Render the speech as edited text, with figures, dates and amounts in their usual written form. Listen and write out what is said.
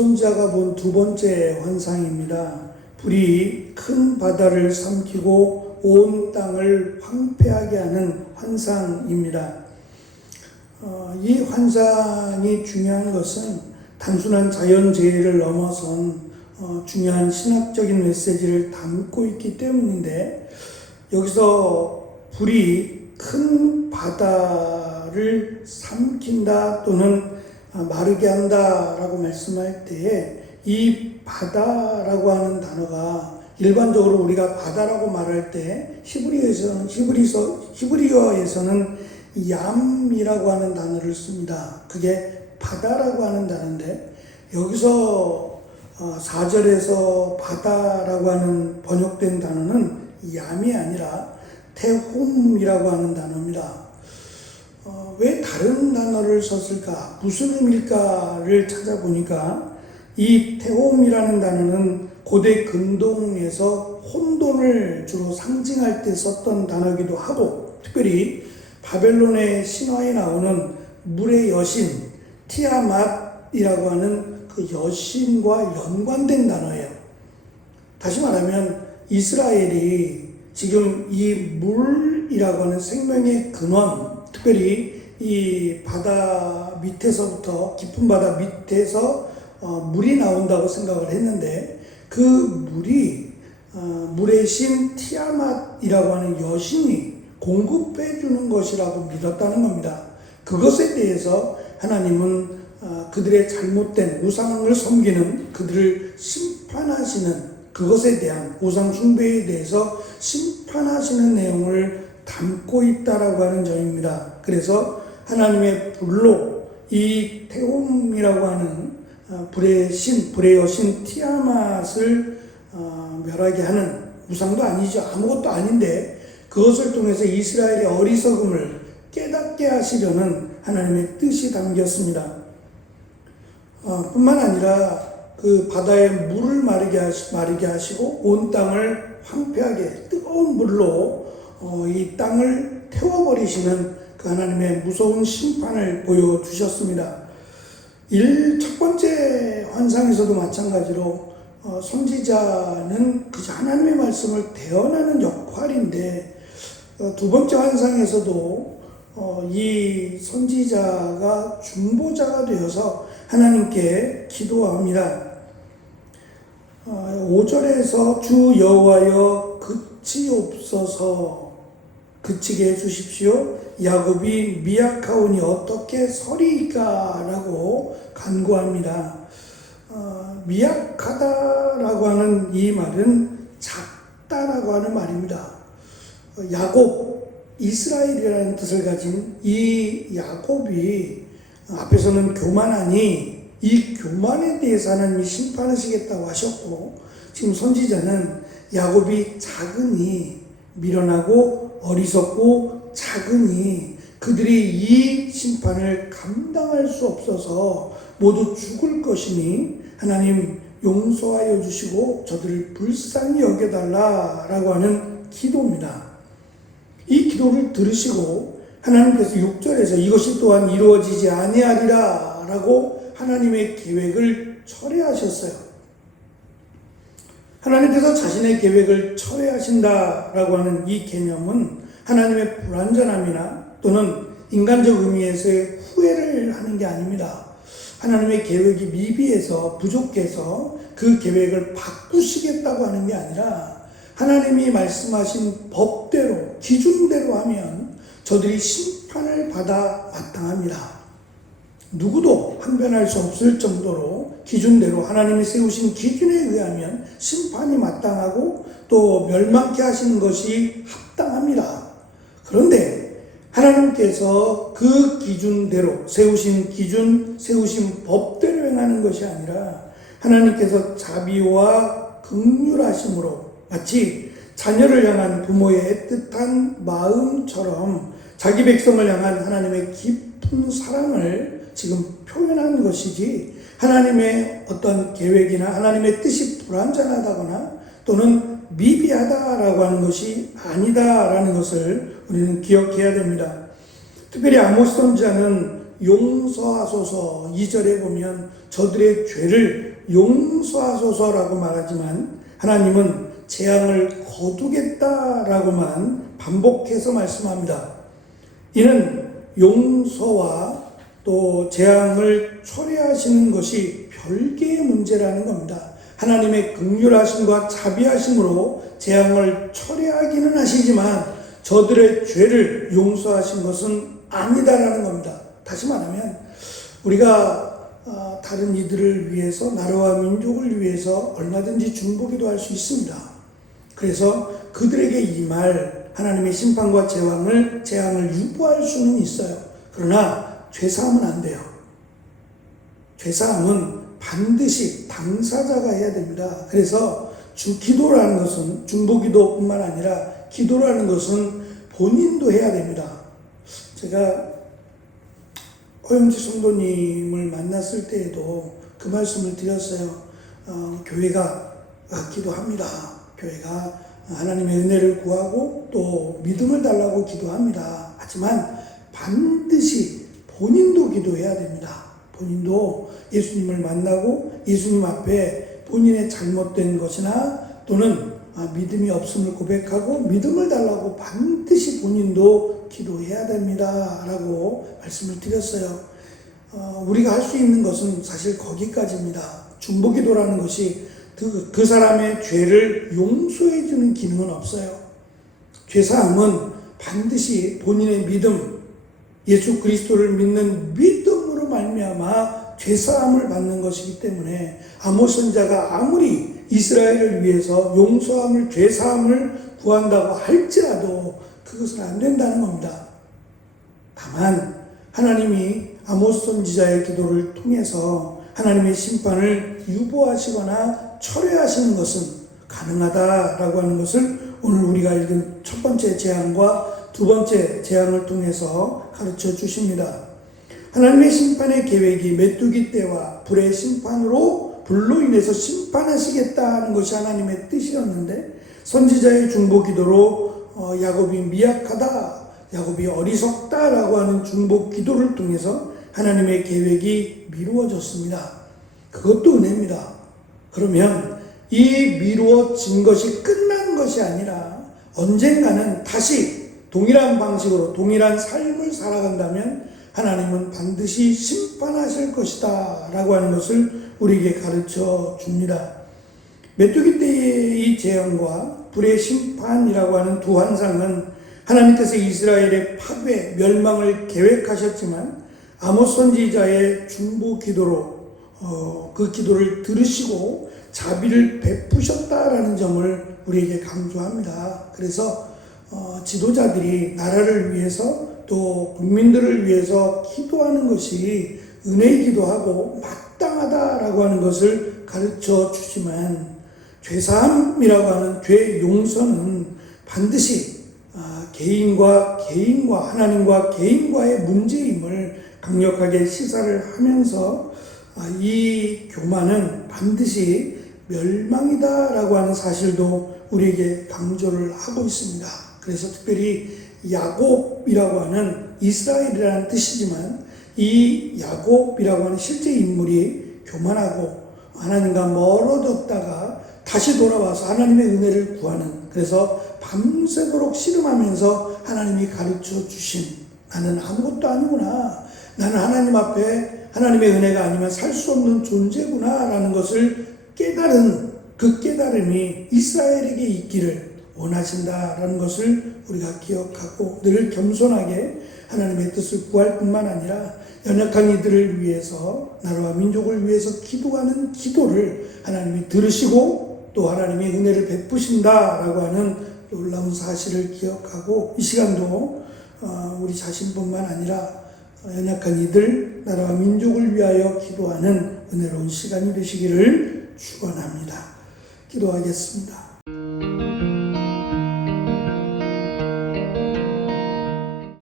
선지자가 본 두 번째 환상입니다. 불이 큰 바다를 삼키고 온 땅을 황폐하게 하는 환상입니다. 이 환상이 중요한 것은 단순한 자연재해를 넘어선 중요한 신학적인 메시지를 담고 있기 때문인데, 여기서 불이 큰 바다를 삼킨다 또는 마르게 한다라고 말씀할 때에 이 바다라고 하는 단어가 일반적으로 우리가 바다라고 말할 때 히브리어에서는 얌이라고 하는 단어를 씁니다. 그게 바다라고 하는 단어인데, 여기서 4절에서 바다라고 하는 번역된 단어는 얌이 아니라 테홈이라고 하는 단어입니다. 왜 다른 단어를 썼을까? 무슨 의미일까를 찾아보니까 이 테홈이라는 단어는 고대 근동에서 혼돈을 주로 상징할 때 썼던 단어이기도 하고, 특별히 바벨론의 신화에 나오는 물의 여신 티아맛이라고 하는 그 여신과 연관된 단어예요. 다시 말하면 이스라엘이 지금 이 물이라고 하는 생명의 근원, 특별히 이 바다 밑에서부터, 깊은 바다 밑에서 물이 나온다고 생각을 했는데, 그 물이 물의 신 티아맛이라고 하는 여신이 공급해 주는 것이라고 믿었다는 겁니다. 그것에 대해서 하나님은 그들의 잘못된 우상을 섬기는 그들을 심판하시는, 그것에 대한 우상 숭배에 대해서 심판하시는 내용을 담고 있다라고 하는 점입니다. 그래서 하나님의 불로 이 테홈이라고 하는 불의 신, 불의 여신 티아맛을 멸하게 하는, 우상도 아니죠, 아무것도 아닌데 그것을 통해서 이스라엘의 어리석음을 깨닫게 하시려는 하나님의 뜻이 담겼습니다. 뿐만 아니라 그 바다의 물을 마르게 하시고 온 땅을 황폐하게 뜨거운 물로 이 땅을 태워버리시는 그 하나님의 무서운 심판을 보여주셨습니다. 첫 번째 환상에서도 마찬가지로 선지자는 그저 하나님의 말씀을 대언하는 역할인데, 두 번째 환상에서도 이 선지자가 중보자가 되어서 하나님께 기도합니다. 5절에서 주 여호와여 그치옵소서, 그치게 해주십시오. 야곱이 미약하오니 어떻게 서리이까? 라고 간구합니다. 미약하다라고 하는 이 말은 작다라고 하는 말입니다. 야곱, 이스라엘이라는 뜻을 가진 이 야곱이 앞에서는 교만하니 이 교만에 대해서 하나님이 심판하시겠다고 하셨고, 지금 선지자는 야곱이 작으니, 미련하고 어리석고 작으니 그들이 이 심판을 감당할 수 없어서 모두 죽을 것이니 하나님 용서하여 주시고 저들을 불쌍히 여겨달라라고 하는 기도입니다. 이 기도를 들으시고 하나님께서 6절에서 이것이 또한 이루어지지 아니하리라 라고 하나님의 계획을 철회하셨어요. 하나님께서 자신의 계획을 철회하신다라고 하는 이 개념은 하나님의 불완전함이나 또는 인간적 의미에서의 후회를 하는 게 아닙니다. 하나님의 계획이 미비해서 부족해서 그 계획을 바꾸시겠다고 하는 게 아니라, 하나님이 말씀하신 법대로, 기준대로 하면 저들이 심판을 받아 마땅합니다. 누구도 항변할 수 없을 정도로 기준대로, 하나님이 세우신 기준에 의하면 심판이 마땅하고 또 멸망케 하시는 것이 합당합니다. 그런데 하나님께서 그 기준대로, 세우신 기준, 세우신 법대로 행하는 것이 아니라 하나님께서 자비와 긍휼하심으로, 마치 자녀를 향한 부모의 애틋한 마음처럼 자기 백성을 향한 하나님의 깊은 사랑을 지금 표현한 것이지, 하나님의 어떤 계획이나 하나님의 뜻이 불완전하다거나 또는 미비하다라고 하는 것이 아니다라는 것을 우리는 기억해야 됩니다. 특별히 아모스 선지자는 용서하소서 2절에 보면 저들의 죄를 용서하소서라고 말하지만 하나님은 재앙을 거두겠다라고만 반복해서 말씀합니다. 이는 용서와 또 재앙을 초래하시는 것이 별개의 문제라는 겁니다. 하나님의 긍휼하심과 자비하심으로 재앙을 초래하기는 하시지만 저들의 죄를 용서하신 것은 아니다라는 겁니다. 다시 말하면 우리가 다른 이들을 위해서, 나라와 민족을 위해서 얼마든지 중보기도 할 수 있습니다. 그래서 그들에게 임할 하나님의 심판과 재앙을 유보할 수는 있어요. 그러나 죄사함은 안 돼요. 죄사함은 반드시 당사자가 해야 됩니다. 그래서 기도라는 것은, 중보기도뿐만 아니라 기도라는 것은 본인도 해야 됩니다. 제가 허영지 성도님을 만났을 때에도 그 말씀을 드렸어요. 교회가 기도합니다. 교회가 하나님의 은혜를 구하고 또 믿음을 달라고 기도합니다. 하지만 반드시 본인도 기도해야 됩니다. 본인도 예수님을 만나고 예수님 앞에 본인의 잘못된 것이나 또는 믿음이 없음을 고백하고 믿음을 달라고 반드시 본인도 기도해야 됩니다. 라고 말씀을 드렸어요. 우리가 할 수 있는 것은 사실 거기까지입니다. 중보기도라는 것이 그 사람의 죄를 용서해 주는 기능은 없어요. 죄사함은 반드시 본인의 믿음, 예수 그리스도를 믿는 믿음으로 말미암아 죄사함을 받는 것이기 때문에 아모스 선지자가 아무리 이스라엘을 위해서 용서함을, 죄사함을 구한다고 할지라도 그것은 안 된다는 겁니다. 다만 하나님이 아모스 선지자의 기도를 통해서 하나님의 심판을 유보하시거나 철회하시는 것은 가능하다라고 하는 것을 오늘 우리가 읽은 첫 번째 재앙과 두 번째 재앙을 통해서 가르쳐 주십니다. 하나님의 심판의 계획이 메뚜기 떼와 불의 심판으로 불로 인해서 심판하시겠다는 것이 하나님의 뜻이었는데 선지자의 중보 기도로 야곱이 미약하다, 야곱이 어리석다라고 하는 중보 기도를 통해서 하나님의 계획이 미루어졌습니다. 그것도 은혜입니다. 그러면 이 미루어진 것이 끝난 것이 아니라 언젠가는 다시 동일한 방식으로 동일한 삶을 살아간다면 하나님은 반드시 심판하실 것이다 라고 하는 것을 우리에게 가르쳐 줍니다. 메뚜기 떼의 이 재앙과 불의 심판이라고 하는 두 환상은 하나님께서 이스라엘의 파괴, 멸망을 계획하셨지만 아모스 선지자의 중보 기도로 그 기도를 들으시고 자비를 베푸셨다라는 점을 우리에게 강조합니다. 그래서 지도자들이 나라를 위해서 또 국민들을 위해서 기도하는 것이 은혜이기도 하고 마땅하다라고 하는 것을 가르쳐 주지만 죄사함이라고 하는 죄 용서는 반드시 개인과 하나님과 개인과의 문제임을 강력하게 시사를 하면서 이 교만은 반드시 멸망이다라고 하는 사실도 우리에게 강조를 하고 있습니다. 그래서 특별히 야곱이라고 하는 이스라엘이라는 뜻이지만 이 야곱이라고 하는 실제 인물이 교만하고 하나님과 멀어졌다가 다시 돌아와서 하나님의 은혜를 구하는, 그래서 밤새도록 씨름하면서 하나님이 가르쳐 주신, 나는 아무것도 아니구나, 나는 하나님 앞에 하나님의 은혜가 아니면 살 수 없는 존재구나 라는 것을 깨달은 그 깨달음이 이스라엘에게 있기를 원하신다라는 것을 우리가 기억하고 늘 겸손하게 하나님의 뜻을 구할 뿐만 아니라 연약한 이들을 위해서, 나라와 민족을 위해서 기도하는 기도를 하나님이 들으시고 또 하나님의 은혜를 베푸신다라고 하는 놀라운 사실을 기억하고 이 시간도 우리 자신뿐만 아니라 연약한 이들, 나라와 민족을 위하여 기도하는 은혜로운 시간이 되시기를 축원합니다. 기도하겠습니다.